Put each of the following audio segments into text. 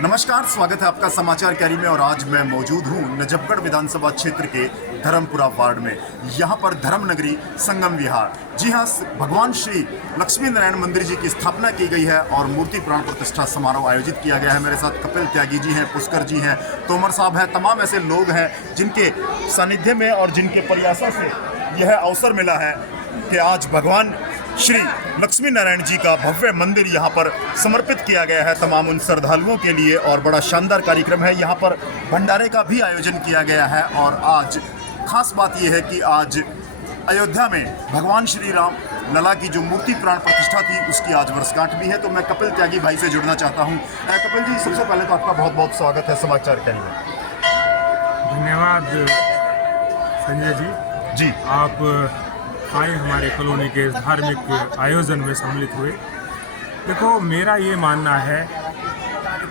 नमस्कार, स्वागत है आपका समाचार कैरी में। और आज मैं मौजूद हूँ नजफगढ़ विधानसभा क्षेत्र के धर्मपुरा वार्ड में। यहाँ पर धर्म नगरी संगम विहार, जी हाँ, भगवान श्री लक्ष्मी नारायण मंदिर जी की स्थापना की गई है और मूर्ति प्राण प्रतिष्ठा समारोह आयोजित किया गया है। मेरे साथ कपिल त्यागी जी हैं, पुष्कर जी हैं, तोमर साहब हैं, तमाम ऐसे लोग हैं जिनके सानिध्य में और जिनके प्रयासों से यह अवसर मिला है कि आज भगवान श्री लक्ष्मी नारायण जी का भव्य मंदिर यहाँ पर समर्पित किया गया है तमाम उन श्रद्धालुओं के लिए। और बड़ा शानदार कार्यक्रम है। यहाँ पर भंडारे का भी आयोजन किया गया है। और आज खास बात यह है कि आज अयोध्या में भगवान श्री राम लला की जो मूर्ति प्राण प्रतिष्ठा थी उसकी आज वर्षगांठ भी है। तो मैं कपिल त्यागी भाई से जुड़ना चाहता हूँ। कपिल जी, सबसे पहले तो आपका बहुत बहुत स्वागत है समाचार कैरी में। धन्यवाद संजय जी। जी, आप आए हमारे कॉलोनी के धार्मिक आयोजन में सम्मिलित हुए। देखो, मेरा ये मानना है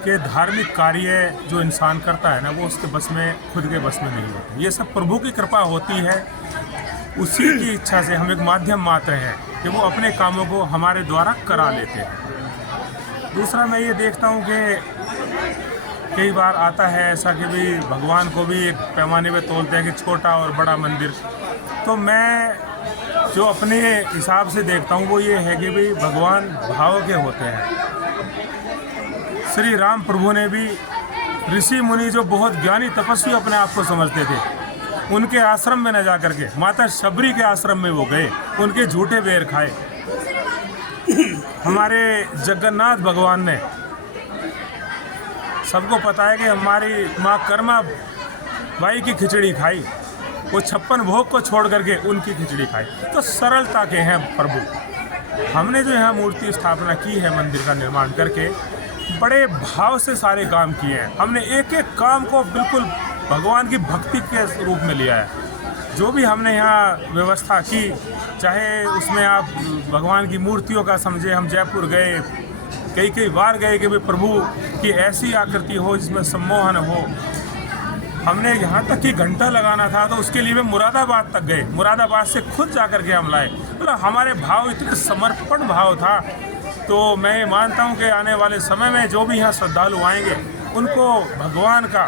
कि धार्मिक कार्य जो इंसान करता है ना, वो उसके बस में, खुद के बस में नहीं होता। ये सब प्रभु की कृपा होती है। उसी की इच्छा से हम एक माध्यम मात्र हैं कि वो अपने कामों को हमारे द्वारा करा लेते हैं। दूसरा, मैं ये देखता हूँ कि कई बार आता है ऐसा कि भाई भगवान को भी एक पैमाने पे तोलते हैं कि छोटा और बड़ा मंदिर। तो मैं जो अपने हिसाब से देखता हूँ वो ये है कि भाई भगवान भाव के होते हैं। श्री राम प्रभु ने भी ऋषि मुनि जो बहुत ज्ञानी तपस्वी अपने आप को समझते थे, उनके आश्रम में न जा करके माता शबरी के आश्रम में वो गए, उनके झूठे बेर खाए। हमारे जगन्नाथ भगवान ने, सबको पता है कि हमारी माँ कर्मा बाई की खिचड़ी खाई, वो 56 भोग को छोड़ करके उनकी खिचड़ी खाई। तो सरलता के हैं प्रभु। हमने जो यहाँ मूर्ति स्थापना की है, मंदिर का निर्माण करके, बड़े भाव से सारे काम किए हैं। हमने एक एक काम को बिल्कुल भगवान की भक्ति के रूप में लिया है। जो भी हमने यहाँ व्यवस्था की, चाहे उसमें आप भगवान की मूर्तियों का समझे, हम जयपुर गए, कई बार गए कि भाई प्रभु की ऐसी आकृति हो जिसमें सम्मोहन हो। हमने यहाँ तक कि घंटा लगाना था तो उसके लिए मुरादाबाद तक गए, मुरादाबाद से खुद जाकर के हम लाए। मतलब हमारे भाव इतने समर्पण भाव था। तो मैं ये मानता हूँ कि आने वाले समय में जो भी यहाँ श्रद्धालु आएंगे उनको भगवान का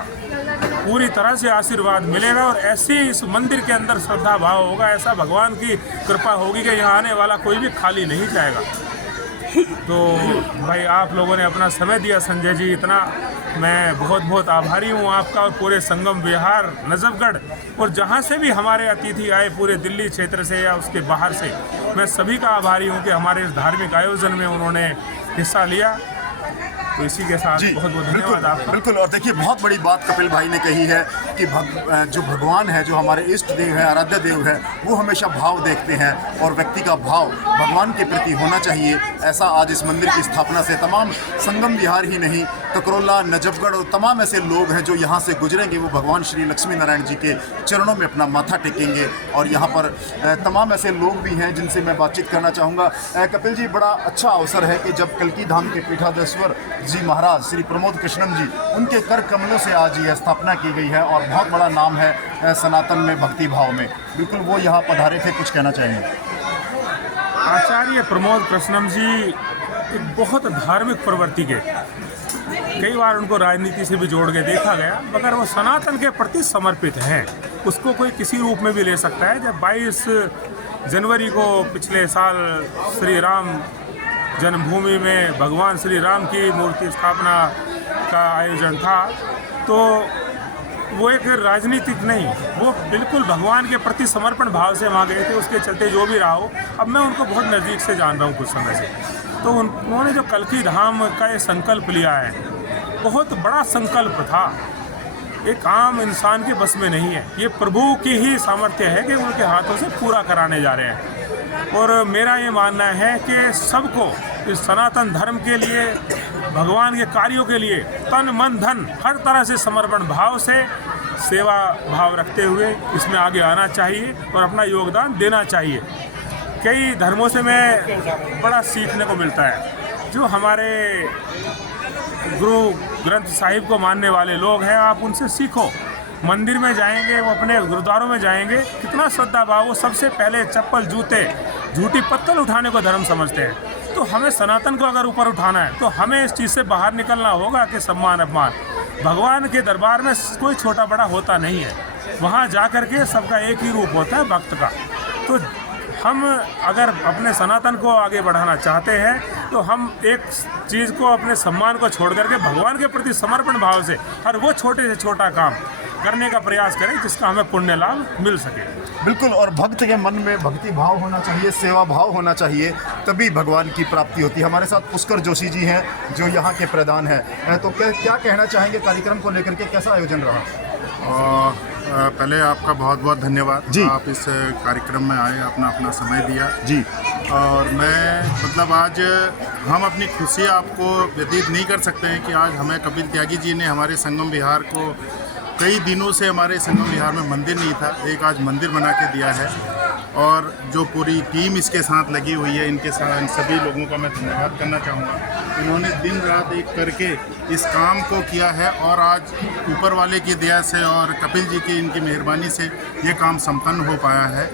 पूरी तरह से आशीर्वाद मिलेगा और ऐसे इस मंदिर के अंदर श्रद्धा भाव होगा, ऐसा भगवान की कृपा होगी कि यहाँ आने वाला कोई भी खाली नहीं जाएगा। तो भाई, आप लोगों ने अपना समय दिया संजय जी, इतना मैं बहुत बहुत आभारी हूँ आपका और पूरे संगम विहार नजफगढ़ और जहाँ से भी हमारे अतिथि आए, पूरे दिल्ली क्षेत्र से या उसके बाहर से, मैं सभी का आभारी हूँ कि हमारे इस धार्मिक आयोजन में उन्होंने हिस्सा लिया। तो इसी के साथ बहुत बहुत धन्यवाद आपका। बिल्कुल। और देखिए, बहुत बड़ी बात कपिल भाई ने कही है कि जो भगवान है, जो हमारे इष्ट देव है, आराध्य देव है, वो हमेशा भाव देखते हैं और व्यक्ति का भाव भगवान के प्रति होना चाहिए। ऐसा आज इस मंदिर की स्थापना से तमाम संगम विहार ही नहीं, ककरोला, नजफगढ़ और तमाम ऐसे लोग हैं जो यहाँ से गुजरेंगे, वो भगवान श्री लक्ष्मी नारायण जी के चरणों में अपना माथा टेकेंगे। और यहाँ पर तमाम ऐसे लोग भी हैं जिनसे मैं बातचीत करना चाहूँगा। कपिल जी, बड़ा अच्छा अवसर है कि जब कल्की धाम के पीठाधीश्वर जी महाराज श्री प्रमोद कृष्णम जी, उनके कर कमलों से आज यह स्थापना की गई है और बहुत बड़ा नाम है सनातन में, भक्ति भाव में। बिल्कुल, वो यहाँ पधारे थे, कुछ कहना चाहेंगे? आचार्य प्रमोद कृष्णम जी एक बहुत धार्मिक प्रवृत्ति के, कई बार उनको राजनीति से भी जोड़ के देखा गया, मगर वो सनातन के प्रति समर्पित हैं। उसको कोई किसी रूप में भी ले सकता है। जब 22 जनवरी को पिछले साल श्री राम जन्मभूमि में भगवान श्री राम की मूर्ति स्थापना का आयोजन था, तो वो एक राजनीतिक नहीं, वो बिल्कुल भगवान के प्रति समर्पण भाव से वहाँ गए थे। उसके चलते जो भी रहा हो, अब मैं उनको बहुत नज़दीक से जान रहा हूँ कुछ समय से, तो उन्होंने जो कल्की धाम का ये संकल्प लिया है, बहुत बड़ा संकल्प था। एक आम इंसान के बस में नहीं है, ये प्रभु की ही सामर्थ्य है कि उनके हाथों से पूरा कराने जा रहे हैं। और मेरा ये मानना है कि सबको इस सनातन धर्म के लिए, भगवान के कार्यों के लिए तन मन धन हर तरह से समर्पण भाव से, सेवा भाव रखते हुए इसमें आगे आना चाहिए और अपना योगदान देना चाहिए। कई धर्मों से मैं बड़ा सीखने को मिलता है। जो हमारे गुरु ग्रंथ साहिब को मानने वाले लोग हैं, आप उनसे सीखो। मंदिर में जाएंगे, वो अपने गुरुद्वारों में जाएंगे, कितना श्रद्धा भाव, वो सबसे पहले चप्पल, जूते, झूठी पत्तल उठाने को धर्म समझते हैं। तो तो हमें सनातन को अगर ऊपर उठाना है तो हमें इस चीज़ से बाहर निकलना होगा कि सम्मान अपमान। भगवान के दरबार में कोई छोटा बड़ा होता नहीं है, वहाँ जा कर के सबका एक ही रूप होता है भक्त का। तो हम अगर अपने सनातन को आगे बढ़ाना चाहते हैं तो हम एक चीज़ को, अपने सम्मान को छोड़ करके भगवान के प्रति समर्पण भाव से हर वो छोटे से छोटा काम करने का प्रयास करें जिसका हमें पुण्य लाभ मिल सके। बिल्कुल, और भक्त के मन में भक्ति भाव होना चाहिए, सेवा भाव होना चाहिए, तभी भगवान की प्राप्ति होती है। हमारे साथ पुष्कर जोशी जी हैं जो यहाँ के प्रधान हैं। तो क्या कहना चाहेंगे कार्यक्रम को लेकर के, कैसा आयोजन रहा? पहले आपका बहुत बहुत धन्यवाद जी। आप इस कार्यक्रम में आए, अपना समय दिया जी। और मैं मतलब आज हम अपनी खुशी आपको व्यतीत नहीं कर सकते हैं कि आज हमें कपिल त्यागी जी ने हमारे संगम विहार को, कई दिनों से हमारे संगम विहार में मंदिर नहीं था, एक आज मंदिर बना के दिया है। और जो पूरी टीम इसके साथ लगी हुई है, इनके साथ इन सभी लोगों का मैं धन्यवाद करना चाहूँगा। इन्होंने दिन रात एक करके इस काम को किया है और आज ऊपर वाले की दया से और कपिल जी की इनकी मेहरबानी से ये काम संपन्न हो पाया है।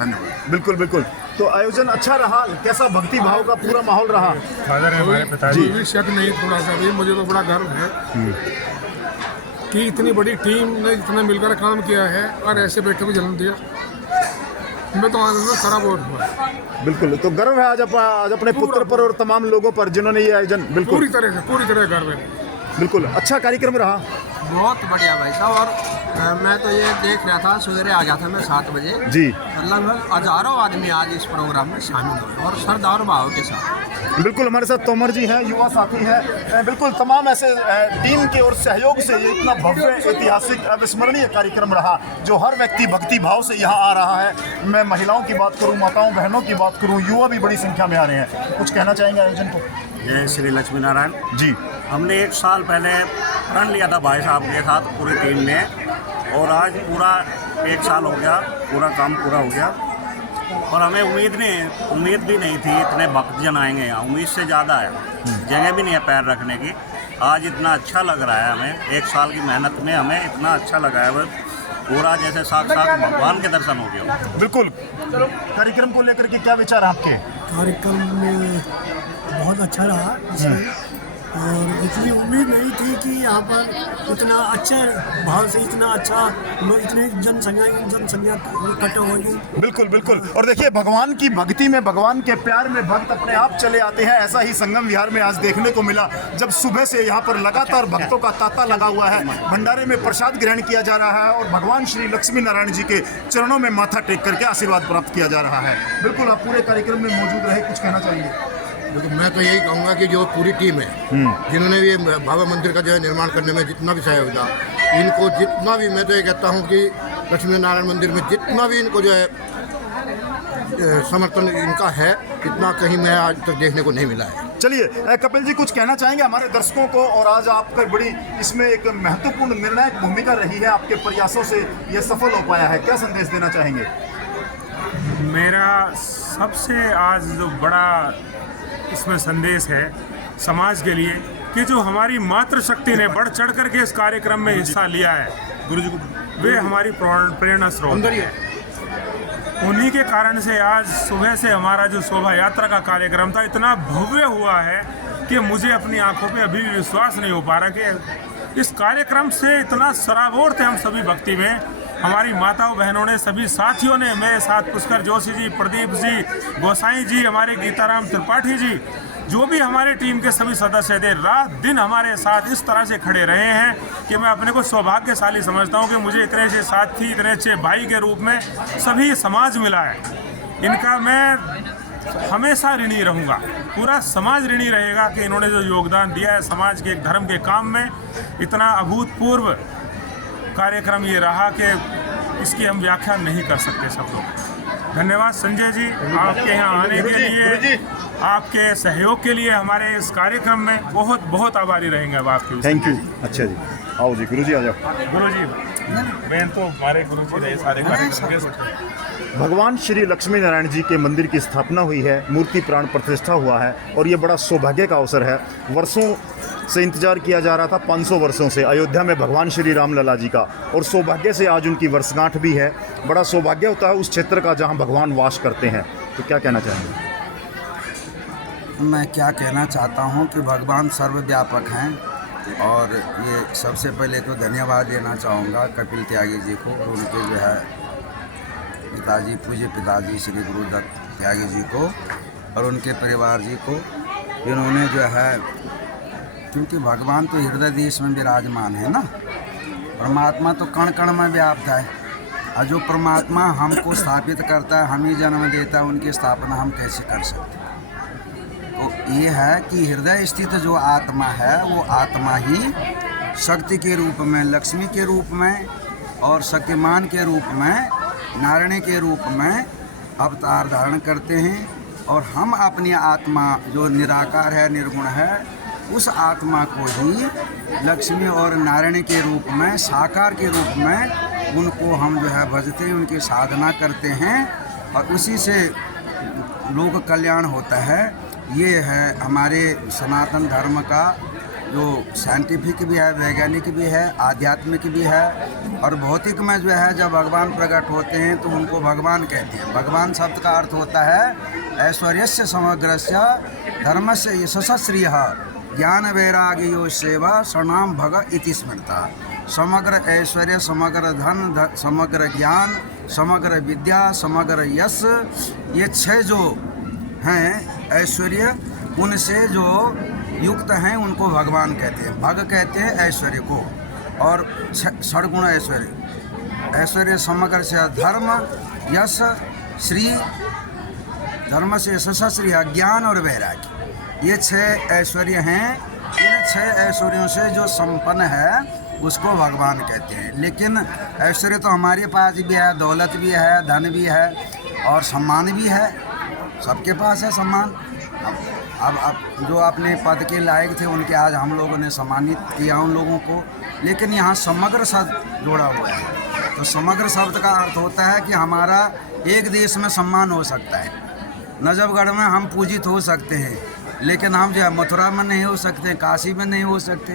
धन्यवाद। बिल्कुल बिल्कुल। तो आयोजन अच्छा रहा, कैसा भक्ति भाव का पूरा माहौल रहा? फादर है हमारे पिताजी। कोई शक नहीं थोड़ा सा भी, मुझे तो बड़ा गर्व है कि इतनी बड़ी टीम ने इतना मिलकर काम किया है और ऐसे बैठे हुए जन्म दिया। मैं तो आनंद में खराब हो रहा। बिल्कुल, तो गर्व है आज अपने पुत्र पर और तमाम लोगों पर जिन्होंने ये आयोजन बिल्कुल पूरी तरह गर्व है। बिल्कुल अच्छा कार्यक्रम रहा। बहुत बढ़िया भाई साहब। और मैं तो ये देख रहा था, सवेरे आ गया था मैं 7 बजे जी। लगभग हजारों आदमी आज इस प्रोग्राम में शामिल हुए और श्रद्धा और भाव के साथ। बिल्कुल, हमारे साथ तोमर जी हैं, युवा साथी हैं। बिल्कुल तमाम ऐसे टीम के और सहयोग से ये इतना भव्य, ऐतिहासिक, अविस्मरणीय कार्यक्रम रहा जो हर व्यक्ति भक्ति भाव से यहाँ आ रहा है। मैं महिलाओं की बात करूँ, माताओं बहनों की बात करूँ, युवा भी बड़ी संख्या में आ रहे हैं। कुछ कहना चाहेंगे आयोजन को? जय श्री लक्ष्मी नारायण जी। हमने 1 साल पहले प्रण लिया था भाई साहब के साथ पूरी टीम ने, और आज पूरा 1 साल हो गया, पूरा काम पूरा हो गया। और हमें उम्मीद भी नहीं थी इतने भक्तजन आएंगे यहाँ, उम्मीद से ज़्यादा है, जगह भी नहीं है पैर रखने की। आज इतना अच्छा लग रहा है हमें, 1 साल की मेहनत में हमें इतना अच्छा लगा है, बस पूरा जैसे साक्षात भगवान के दर्शन हो गया। बिल्कुल। कार्यक्रम को लेकर के क्या विचार आपके? कार्यक्रम में बहुत अच्छा रहा इसमें, और इतनी उम्मीद नहीं थी कि यहाँ पर इतना अच्छे भाव से इतना अच्छा लोग, इतने जनसंख्या इकट्ठा होगी। बिल्कुल बिल्कुल। और देखिए, भगवान की भक्ति में, भगवान के प्यार में भक्त अपने आप चले आते हैं। ऐसा ही संगम विहार में आज देखने को मिला, जब सुबह से यहाँ पर लगातार भक्तों का तांता लगा हुआ है। भंडारे में प्रसाद ग्रहण किया जा रहा है और भगवान श्री लक्ष्मी नारायण जी के चरणों में माथा टेक करके आशीर्वाद प्राप्त किया जा रहा है। बिल्कुल, आप पूरे कार्यक्रम में मौजूद रहे, कुछ कहना चाहेंगे? देखो, मैं तो यही कहूँगा कि जो पूरी टीम है जिन्होंने भी भव्य मंदिर का जो है निर्माण करने में जितना भी सहयोग था, इनको जितना भी, मैं तो ये कहता हूँ कि लक्ष्मी नारायण मंदिर में जितना भी इनको जो है समर्थन इनका है, इतना कहीं मैं आज तक देखने को नहीं मिला है। चलिए कपिल जी, कुछ कहना चाहेंगे हमारे दर्शकों को? और आज आपका बड़ी इसमें एक महत्वपूर्ण निर्णायक भूमिका रही है, आपके प्रयासों से ये सफल हो पाया है, क्या संदेश देना चाहेंगे? मेरा सबसे आज जो बड़ा इसमें संदेश है समाज के लिए कि जो हमारी मातृशक्ति ने बढ़ चढ़ करके इस कार्यक्रम में हिस्सा लिया है, गुरुजी को, वे हमारी प्रेरणा स्रोत है। उन्हीं के कारण से आज सुबह से हमारा जो शोभा यात्रा का कार्यक्रम था इतना भव्य हुआ है कि मुझे अपनी आंखों पे अभी भी विश्वास नहीं हो पा रहा कि इस कार्यक्रम से इतना सराबोर थे हम सभी भक्ति में। हमारी माताओं बहनों ने, सभी साथियों ने, मेरे साथ पुष्कर जोशी जी, प्रदीप जी, गोसाई जी, हमारे गीताराम त्रिपाठी जी, जो भी हमारे टीम के सभी सदस्य थे, रात दिन हमारे साथ इस तरह से खड़े रहे हैं कि मैं अपने को सौभाग्यशाली समझता हूं कि मुझे इतने अच्छे साथी, इतने अच्छे भाई के रूप में सभी समाज मिला है। इनका मैं हमेशा ऋणी रहूँगा, पूरा समाज ऋणी रहेगा कि इन्होंने जो योगदान दिया है समाज के, एक धर्म के काम में। इतना अभूतपूर्व कार्यक्रम ये रहा कि इसकी हम व्याख्या नहीं कर सकते शब्दों में। धन्यवाद संजय जी, आपके यहाँ आने के लिए, आपके सहयोग के लिए, हमारे इस कार्यक्रम में बहुत बहुत आभारी रहेंगे अब आपके। Thank you. अच्छा जी, आओ जी, गुरुजी आ जाओ। गुरुजी, मैं तो हमारे गुरुजी रहे सारे कार्यक्रम के। भगवान श्री लक्ष्मी नारायण जी के मंदिर की स्थापना हुई है, मूर्ति प्राण प्रतिष्ठा हुआ है और ये बड़ा सौभाग्य का अवसर है। वर्षों से इंतजार किया जा रहा था, 500 वर्षों से, अयोध्या में भगवान श्री राम लला जी का, और सौभाग्य से आज उनकी वर्षगांठ भी है। बड़ा सौभाग्य होता है उस क्षेत्र का जहां भगवान वास करते हैं। तो क्या कहना चाहेंगे? मैं क्या कहना चाहता हूँ कि भगवान सर्वव्यापक हैं। और ये सबसे पहले तो धन्यवाद देना चाहूँगा कपिल त्यागी जी को और उनके जो है पिताजी, पूज्य पिताजी श्री गुरुदत्त त्यागी जी को और उनके परिवार जी को, जिन्होंने जो है, क्योंकि भगवान तो हृदय देश में विराजमान है ना, परमात्मा तो कण कण में व्याप्त है। और जो परमात्मा हमको स्थापित करता है, हम ही जन्म देता है, उनकी स्थापना हम कैसे कर सकते हैं? तो ये है कि हृदय स्थित जो आत्मा है वो आत्मा ही शक्ति के रूप में, लक्ष्मी के रूप में और शक्तिमान के रूप में, नारायण के रूप में अवतार धारण करते हैं। और हम अपनी आत्मा जो निराकार है, निर्गुण है, उस आत्मा को ही लक्ष्मी और नारायण के रूप में, साकार के रूप में उनको हम जो है भजते हैं, उनकी साधना करते हैं और उसी से लोक कल्याण होता है। ये है हमारे सनातन धर्म का जो साइंटिफिक भी है, वैज्ञानिक भी है, आध्यात्मिक भी है। और भौतिक में जो है जब भगवान प्रकट होते हैं तो उनको भगवान कहते हैं। भगवान शब्द का अर्थ होता है ऐश्वर्यस्य समग्रस्य धर्मस्य यशस्य श्रियः ज्ञान वैराग्यो सेवा शरणाम भग इति स्मृता। समग्र ऐश्वर्य, समग्र धन, समग्र ज्ञान, समग्र विद्या, समग्र यश, ये 6 जो हैं ऐश्वर्य, उनसे जो युक्त हैं उनको भगवान कहते हैं। भग कहते हैं ऐश्वर्य को। और 6 गुण ऐश्वर्य, ऐश्वर्य समग्र से धर्म, यश, श्री, धर्म से यश, श्री, ज्ञान और वैराग्य, ये 6 ऐश्वर्य हैं। इन 6 ऐश्वर्यों से जो संपन्न है उसको भगवान कहते हैं। लेकिन ऐश्वर्य तो हमारे पास भी है, दौलत भी है, धन भी है और सम्मान भी है, सबके पास है सम्मान। अब जो अपने पद के लायक थे उनके आज हम लोगों ने सम्मानित किया उन लोगों को। लेकिन यहाँ समग्र शब्द जोड़ा हुआ है। तो समग्र शब्द का अर्थ होता है कि हमारा एक देश में सम्मान हो सकता है, नजफगढ़ में हम पूजित हो सकते हैं, लेकिन हम जो है मथुरा में नहीं हो सकते, काशी में नहीं हो सकते।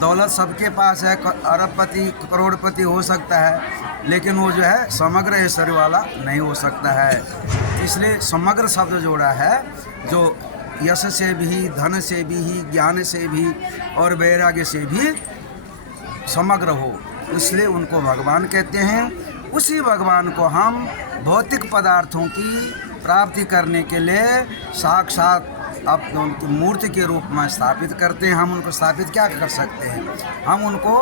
दौलत सबके पास है, अरबपति, करोड़पति हो सकता है, लेकिन वो जो है समग्र ऐश्वर्य वाला नहीं हो सकता है। इसलिए समग्र शब्द जोड़ा है, जो यश से भी, धन से भी, ज्ञान से भी और वैराग्य से भी समग्र हो, इसलिए उनको भगवान कहते हैं। उसी भगवान को हम भौतिक पदार्थों की प्राप्ति करने के लिए साक्षात अपने उनकी मूर्ति के रूप में स्थापित करते हैं। हम उनको स्थापित क्या कर सकते हैं? हम उनको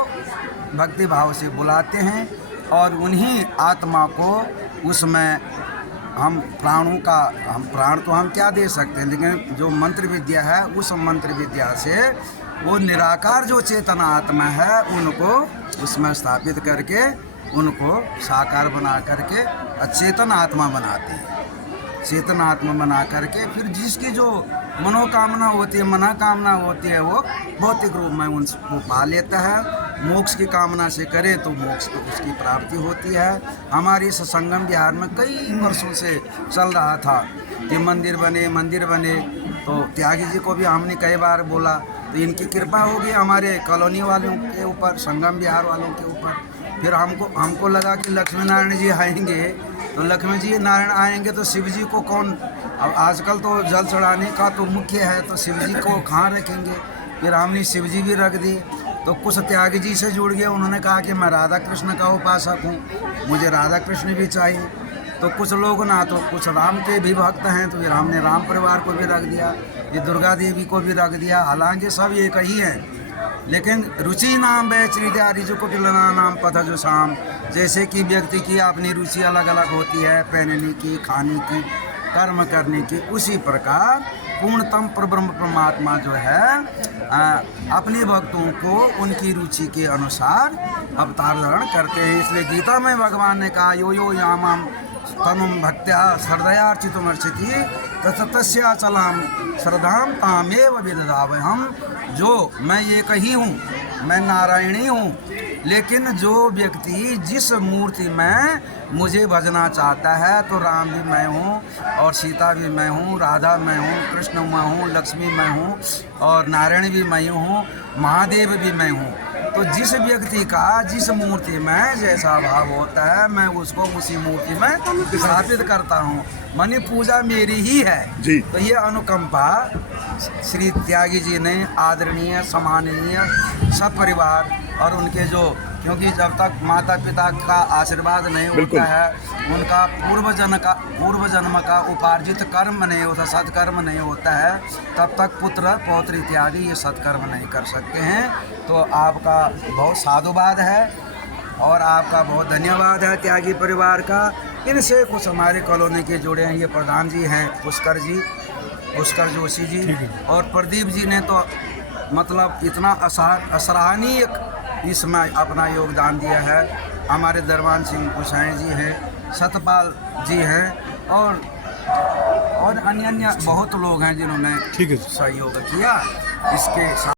भक्ति भाव से बुलाते हैं और उन्हीं आत्मा को उसमें हम प्राणों का, हम प्राण तो हम क्या दे सकते हैं, लेकिन जो मंत्र विद्या है उस मंत्र विद्या से वो निराकार जो चेतना आत्मा है उनको उसमें स्थापित करके उनको साकार बना करके अचेतन आत्मा बनाते हैं। चेतन आत्मा बना करके फिर जिसकी जो मनोकामना होती है, मनोकामना होती है, वो भौतिक रूप में उनको पा लेता है। मोक्ष की कामना से करे तो मोक्ष को उसकी प्राप्ति होती है। हमारे इस संगम बिहार में कई वर्षों से चल रहा था कि मंदिर बने। तो त्यागी जी को भी हमने कई बार बोला, तो इनकी कृपा होगी हमारे कॉलोनी वालों के ऊपर, संगम बिहार वालों के ऊपर। फिर हमको लगा कि लक्ष्मी नारायण जी आएंगे, तो लक्ष्मी जी नारायण आएंगे तो शिव जी को कौन, अब आजकल तो जल चढ़ाने का तो मुख्य है, तो शिव जी को कहाँ रखेंगे? फिर हमने शिव जी भी रख दिए। तो कुछ त्यागी जी से जुड़ गए, उन्होंने कहा कि मैं राधा कृष्ण का उपासक हूँ, मुझे राधा कृष्ण भी चाहिए। तो कुछ लोग ना, तो कुछ राम के भी भक्त हैं, तो फिर हमने राम परिवार को भी रख दिया, ये दुर्गा देवी को भी रख दिया। हालांकि सब एक ही हैं, लेकिन रुचि नाम वे श्रीद्या रिजु कुटिलना नाम पथ जो शाम। जैसे कि व्यक्ति की अपनी रुचि अलग अलग होती है, पहनने की, खाने की, कर्म करने की, उसी प्रकार पूर्णतम परब्रह्म परमात्मा जो है अपने भक्तों को उनकी रुचि के अनुसार अवतार धारण करते हैं। इसलिए गीता में भगवान ने कहा यो यो यामाम तनुम भक्त्या श्रद्धयार्चितुमर्चिति तस्याचलाम श्रद्धाम तामेव विदधावै। हम जो, मैं एक ही हूँ, मैं नारायणी हूँ, लेकिन जो व्यक्ति जिस मूर्ति में मुझे भजना चाहता है, तो राम भी मैं हूँ और सीता भी मैं हूँ, राधा मैं हूँ, कृष्ण मैं हूँ, लक्ष्मी मैं हूँ और नारायण भी मैं हूँ, महादेव भी मैं हूँ। तो जिस व्यक्ति का जिस मूर्ति में जैसा भाव होता है मैं उसको उसी मूर्ति में स्थापित करता हूँ। मानी पूजा मेरी ही है जी। तो ये अनुकंपा श्री त्यागी जी ने आदरणीय सम्माननीय सब परिवार और उनके जो, क्योंकि जब तक माता पिता का आशीर्वाद नहीं होता है, उनका पूर्व जन्म का उपार्जित कर्म नहीं होता, सत्कर्म नहीं होता है, तब तक पुत्र पौत्र इत्यादि ये सत्कर्म नहीं कर सकते हैं। तो आपका बहुत साधुवाद है और आपका बहुत धन्यवाद है त्यागी परिवार का। इनसे कुछ हमारे कॉलोनी के जुड़े हैं, ये प्रधान जी हैं पुष्कर जोशी जी, और प्रदीप जी ने तो मतलब इतना सराहनीय इसमें अपना योगदान दिया है। हमारे दरबान सिंह कुशाई जी हैं, सतपाल जी हैं और अन्य बहुत लोग हैं जिन्होंने सहयोग किया इसके साथ।